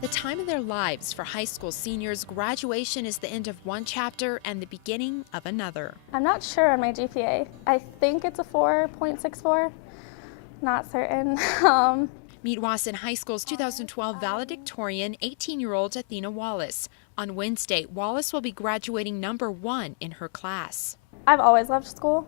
The time of their lives for high school seniors, graduation is the end of one chapter and the beginning of another. I'm not sure on my GPA. I think it's a 4.64, not certain. Meet Wasson High School's 2012 valedictorian, 18-year-old Athena Wallace. On Wednesday, Wallace will be graduating #1 in her class. I've always loved school.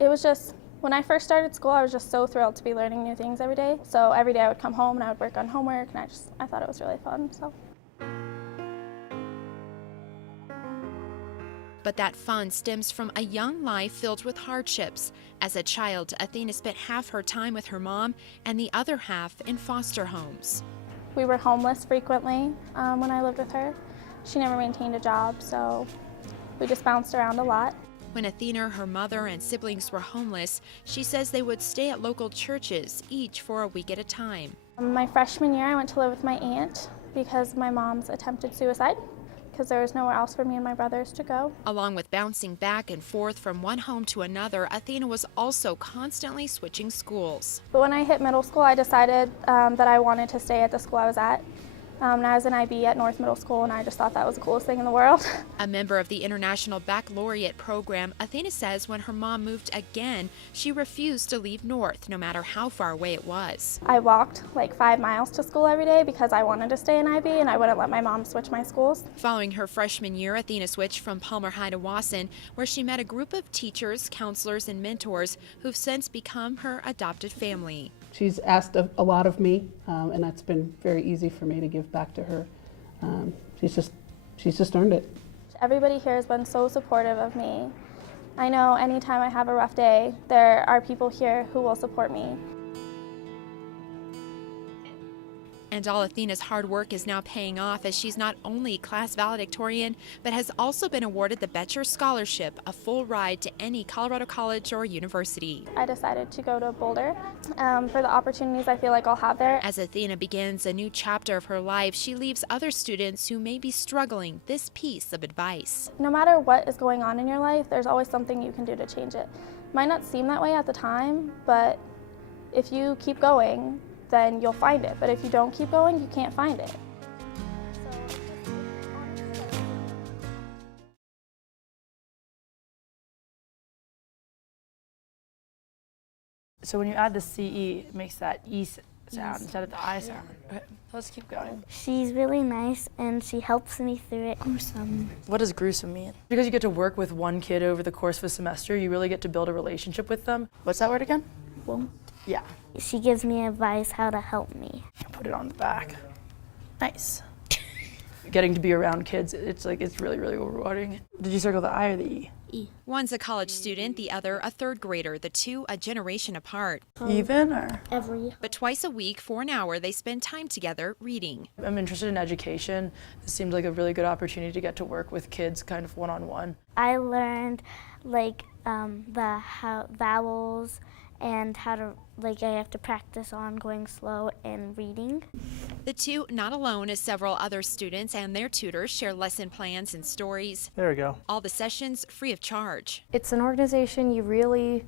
It was just, when I first started school, I was just so thrilled to be learning new things every day. So every day I would come home and I would work on homework, and I thought it was really fun. But that fun stems from a young life filled with hardships. As a child, Athena spent half her time with her mom and the other half in foster homes. We were homeless frequently when I lived with her. She never maintained a job, so we just bounced around a lot. When Athena, her mother, and siblings were homeless, she says they would stay at local churches, each for a week at a time. My freshman year, I went to live with my aunt because my mom's attempted suicide, because there was nowhere else for me and my brothers to go. Along with bouncing back and forth from one home to another, Athena was also constantly switching schools. But when I hit middle school, I decided that I wanted to stay at the school I was at. And I was an IB at North Middle School, and I just thought that was the coolest thing in the world. A member of the International Baccalaureate program, Athena says when her mom moved again, she refused to leave North, no matter how far away it was. I walked like 5 miles to school every day because I wanted to stay in IB, and I wouldn't let my mom switch my schools. Following her freshman year, Athena switched from Palmer High to Wasson, where she met a group of teachers, counselors, and mentors who've since become her adopted family. She's asked a lot of me, and that's been very easy for me to give back to her. She's just earned it. Everybody here has been so supportive of me. I know anytime I have a rough day, there are people here who will support me. And all Athena's hard work is now paying off, as she's not only class valedictorian, but has also been awarded the Betcher Scholarship, a full ride to any Colorado college or university. I decided to go to Boulder for the opportunities I feel like I'll have there. As Athena begins a new chapter of her life, she leaves other students who may be struggling this piece of advice. No matter what is going on in your life, there's always something you can do to change it. Might not seem that way at the time, but if you keep going, then you'll find it. But if you don't keep going, you can't find it. So when you add the CE, it makes that E sound instead of the I sound. Okay, let's keep going. She's really nice and she helps me through it. Gruesome. What does gruesome mean? Because you get to work with one kid over the course of a semester, you really get to build a relationship with them. What's that word again? Well, yeah. she gives me advice how to help me. Put it on the back. Nice. Getting to be around kids, it's really, really rewarding. Did you circle the I or the E? E. One's a college student, the other a third grader, the two a generation apart. Even or? Every. But twice a week, for an hour, they spend time together reading. I'm interested in education. This seemed like a really good opportunity to get to work with kids kind of one-on-one. I learned like the vowels and how to, I have to practice on going slow and reading. The two not alone, as several other students and their tutors share lesson plans and stories. There we go. All the sessions free of charge. It's an organization you really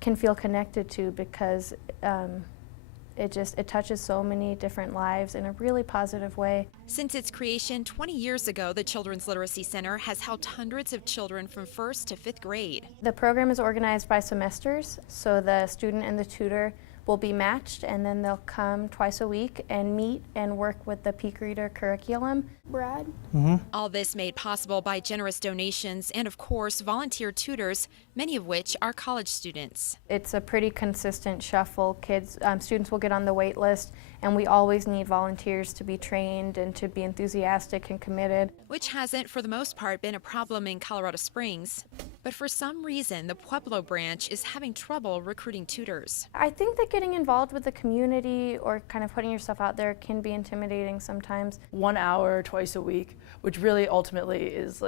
can feel connected to because it touches so many different lives in a really positive way. Since its creation 20 years ago, the Children's Literacy Center has helped hundreds of children from 1st to 5th grade. The program is organized by semesters, so the student and the tutor will be matched, and then they'll come twice a week and meet and work with the Peak Reader curriculum. Brad? All this made possible by generous donations and, of course, volunteer tutors, many of which are college students. It's a pretty consistent shuffle. Students will get on the wait list, and we always need volunteers to be trained and to be enthusiastic and committed. Which hasn't, for the most part, been a problem in Colorado Springs. But for some reason, the Pueblo branch is having trouble recruiting tutors. I think that getting involved with the community or kind of putting yourself out there can be intimidating sometimes. 1 hour twice a week, which really ultimately is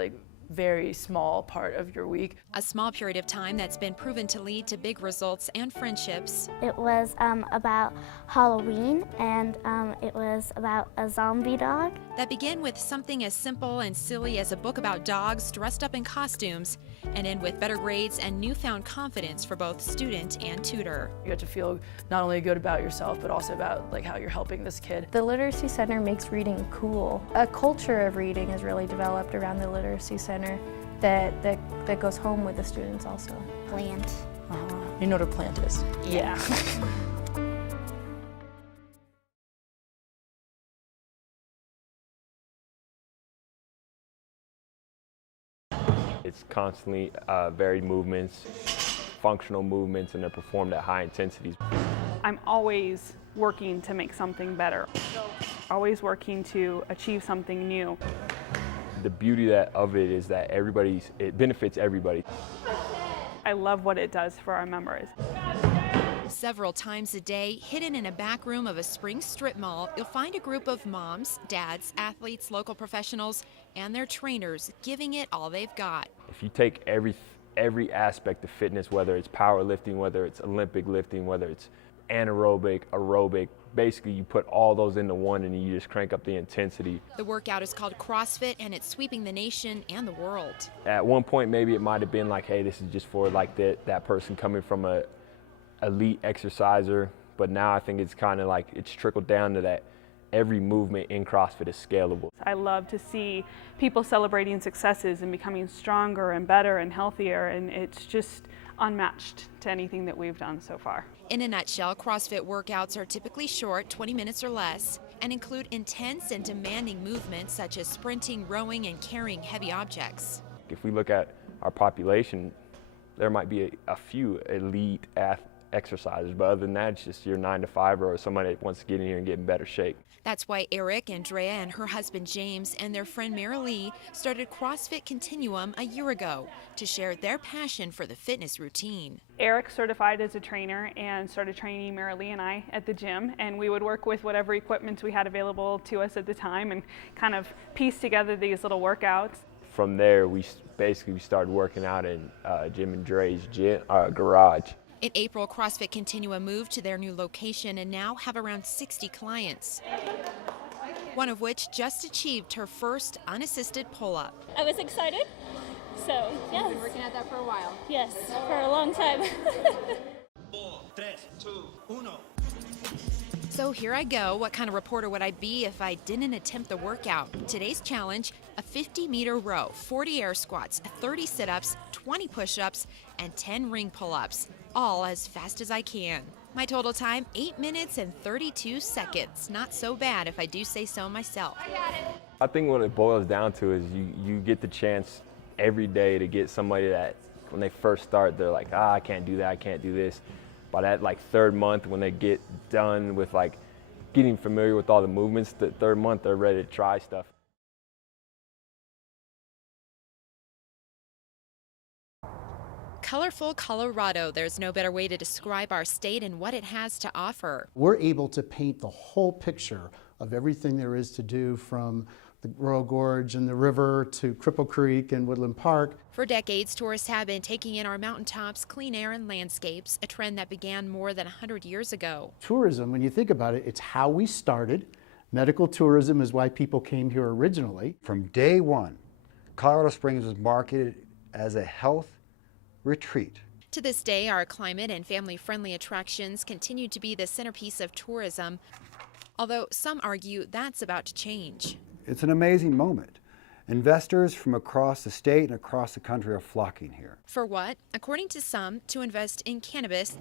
very small part of your week. A small period of time that's been proven to lead to big results and friendships. It was about Halloween, and it was about a zombie dog. That begin with something as simple and silly as a book about dogs dressed up in costumes, and end with better grades and newfound confidence for both student and tutor. You get to feel not only good about yourself, but also about like how you're helping this kid. The Literacy Center makes reading cool. A culture of reading is really developed around the Literacy Center that goes home with the students also. Plant. You know what a plant is? Yeah. It's constantly varied movements, functional movements, and they're performed at high intensities. I'm always working to make something better, always working to achieve something new. The beauty of it is that it benefits everybody. I love what it does for our members. Several times a day, hidden in a back room of a spring strip mall, you'll find a group of moms, dads, athletes, local professionals, and their trainers giving it all they've got. If you take every aspect of fitness, whether it's powerlifting, whether it's Olympic lifting, whether it's anaerobic, aerobic, basically you put all those into one and you just crank up the intensity. The workout is called CrossFit, and it's sweeping the nation and the world. At one point, maybe it might have been like, hey, this is just for like that person coming from a elite exerciser, but now I think it's kind of like it's trickled down to that every movement in CrossFit is scalable. I love to see people celebrating successes and becoming stronger and better and healthier, and it's just unmatched to anything that we've done so far. In a nutshell, CrossFit workouts are typically short, 20 minutes or less, and include intense and demanding movements such as sprinting, rowing, and carrying heavy objects. If we look at our population, there might be a few elite exercisers, but other than that, it's just your 9-to-5 or somebody that wants to get in here and get in better shape. That's why Eric, Andrea, and her husband James and their friend Marilee started CrossFit Continuum a year ago to share their passion for the fitness routine. Eric certified as a trainer and started training Marilee and I at the gym, and we would work with whatever equipment we had available to us at the time and kind of piece together these little workouts. From there, we started working out in Jim and Dre's garage. In April, CrossFit Continuum moved to their new location and now have around 60 clients, one of which just achieved her first unassisted pull-up. I was excited, so yes. You've been working at that for a while? Yes, for a long time. 4, 3, 2, 1. So here I go. What kind of reporter would I be if I didn't attempt the workout? Today's challenge, a 50-meter row, 40 air squats, 30 sit-ups, 20 push-ups, and 10 ring pull-ups, all as fast as I can. My total time, 8 minutes and 32 seconds. Not so bad if I do say so myself. I think what it boils down to is you get the chance every day to get somebody that when they first start, they're like, I can't do that, I can't do this. By that like third month, when they get done with like getting familiar with all the movements, the third month they're ready to try stuff. Colorful Colorado, there's no better way to describe our state and what it has to offer. We're able to paint the whole picture of everything there is to do, from the Royal Gorge and the river to Cripple Creek and Woodland Park. For decades, tourists have been taking in our mountaintops, clean air, and landscapes, a trend that began more than 100 years ago. Tourism, when you think about it, it's how we started. Medical tourism is why people came here originally. From day one, Colorado Springs was marketed as a health retreat. To this day, our climate and family-friendly attractions continue to be the centerpiece of tourism, although some argue that's about to change. It's an amazing moment. Investors from across the state and across the country are flocking here. For what? According to some, to invest in cannabis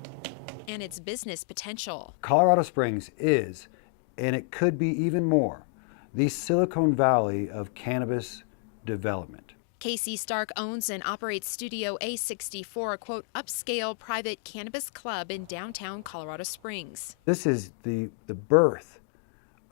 and its business potential. Colorado Springs is, and it could be even more, the Silicon Valley of cannabis development. Casey Stark owns and operates Studio A64, a quote, upscale private cannabis club in downtown Colorado Springs. This is the birth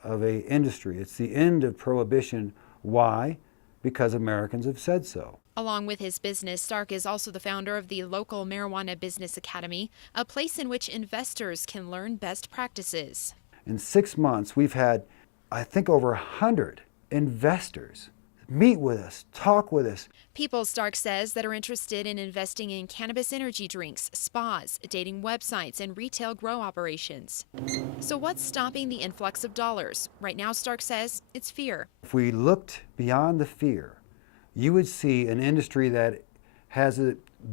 of an industry. It's the end of prohibition. Why? Because Americans have said so. Along with his business, Stark is also the founder of the local Marijuana Business Academy, a place in which investors can learn best practices. In 6 months, we've had, I think, over 100 investors Meet with us, talk with us. People, Stark says, that are interested in investing in cannabis energy drinks, spas, dating websites, and retail grow operations. So what's stopping the influx of dollars? Right now, Stark says, it's fear. If we looked beyond the fear, you would see an industry that has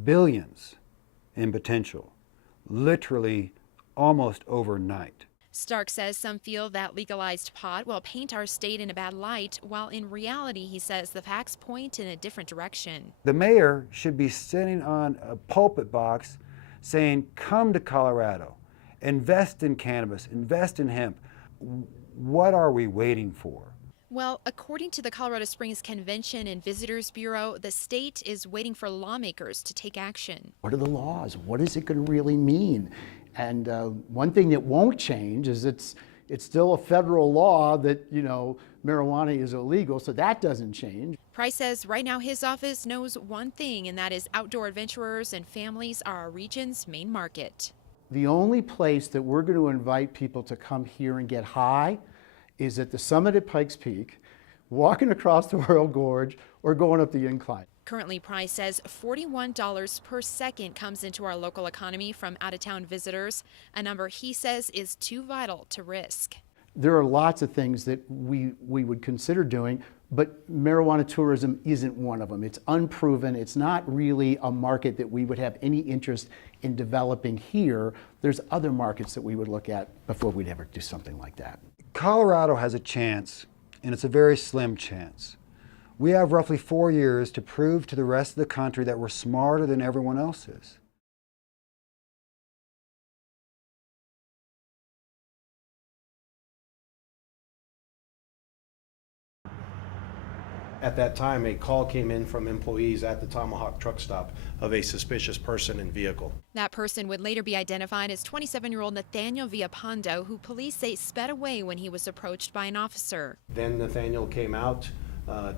billions in potential, literally almost overnight. Stark says some feel that legalized pot will paint our state in a bad light, while in reality, he says the facts point in a different direction. The mayor should be sitting on a pulpit box saying, come to Colorado, invest in cannabis, invest in hemp. What are we waiting for? Well, according to the Colorado Springs Convention and Visitors Bureau, the state is waiting for lawmakers to take action. What are the laws? What is it going to really mean? And one thing that won't change is it's still a federal law that, marijuana is illegal, so that doesn't change. Price says right now his office knows one thing, and that is outdoor adventurers and families are our region's main market. The only place that we're going to invite people to come here and get high is at the summit at Pikes Peak, walking across the Royal Gorge, or going up the incline. Currently, Price says $41 per second comes into our local economy from out-of-town visitors, a number he says is too vital to risk. There are lots of things that we would consider doing, but marijuana tourism isn't one of them. It's unproven. It's not really a market that we would have any interest in developing here. There's other markets that we would look at before we'd ever do something like that. Colorado has a chance, and it's a very slim chance. We have roughly 4 years to prove to the rest of the country that we're smarter than everyone else is. At that time, a call came in from employees at the Tomahawk truck stop of a suspicious person and vehicle. That person would later be identified as 27-year-old Nathaniel Villapando, who police say sped away when he was approached by an officer. Then Nathaniel came out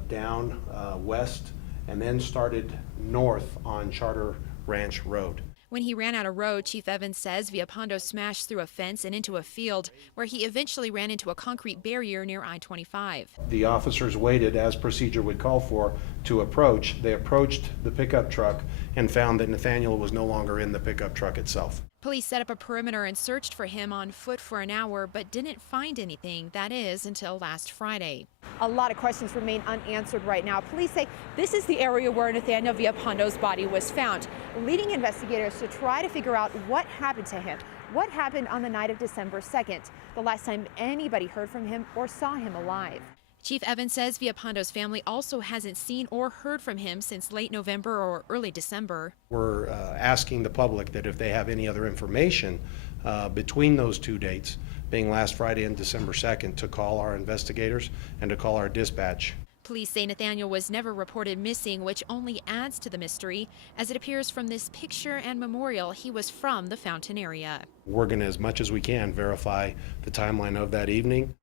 down west and then started north on Charter Ranch Road. When he ran out of road, Chief Evans says Villapando smashed through a fence and into a field, where he eventually ran into a concrete barrier near I-25. The officers waited, as procedure would call for, to approach. They approached the pickup truck and found that Nathaniel was no longer in the pickup truck itself. Police set up a perimeter and searched for him on foot for an hour, but didn't find anything, that is, until last Friday. A lot of questions remain unanswered right now. Police say this is the area where Nathaniel Villapando's body was found, leading investigators to try to figure out what happened to him. What happened on the night of December 2nd, the last time anybody heard from him or saw him alive. Chief Evans says Villapando's family also hasn't seen or heard from him since late November or early December. We're asking the public that if they have any other information between those two dates, being last Friday and December 2nd, to call our investigators and to call our dispatch. Police say Nathaniel was never reported missing, which only adds to the mystery, as it appears from this picture and memorial he was from the Fountain area. We're going to, as much as we can, verify the timeline of that evening.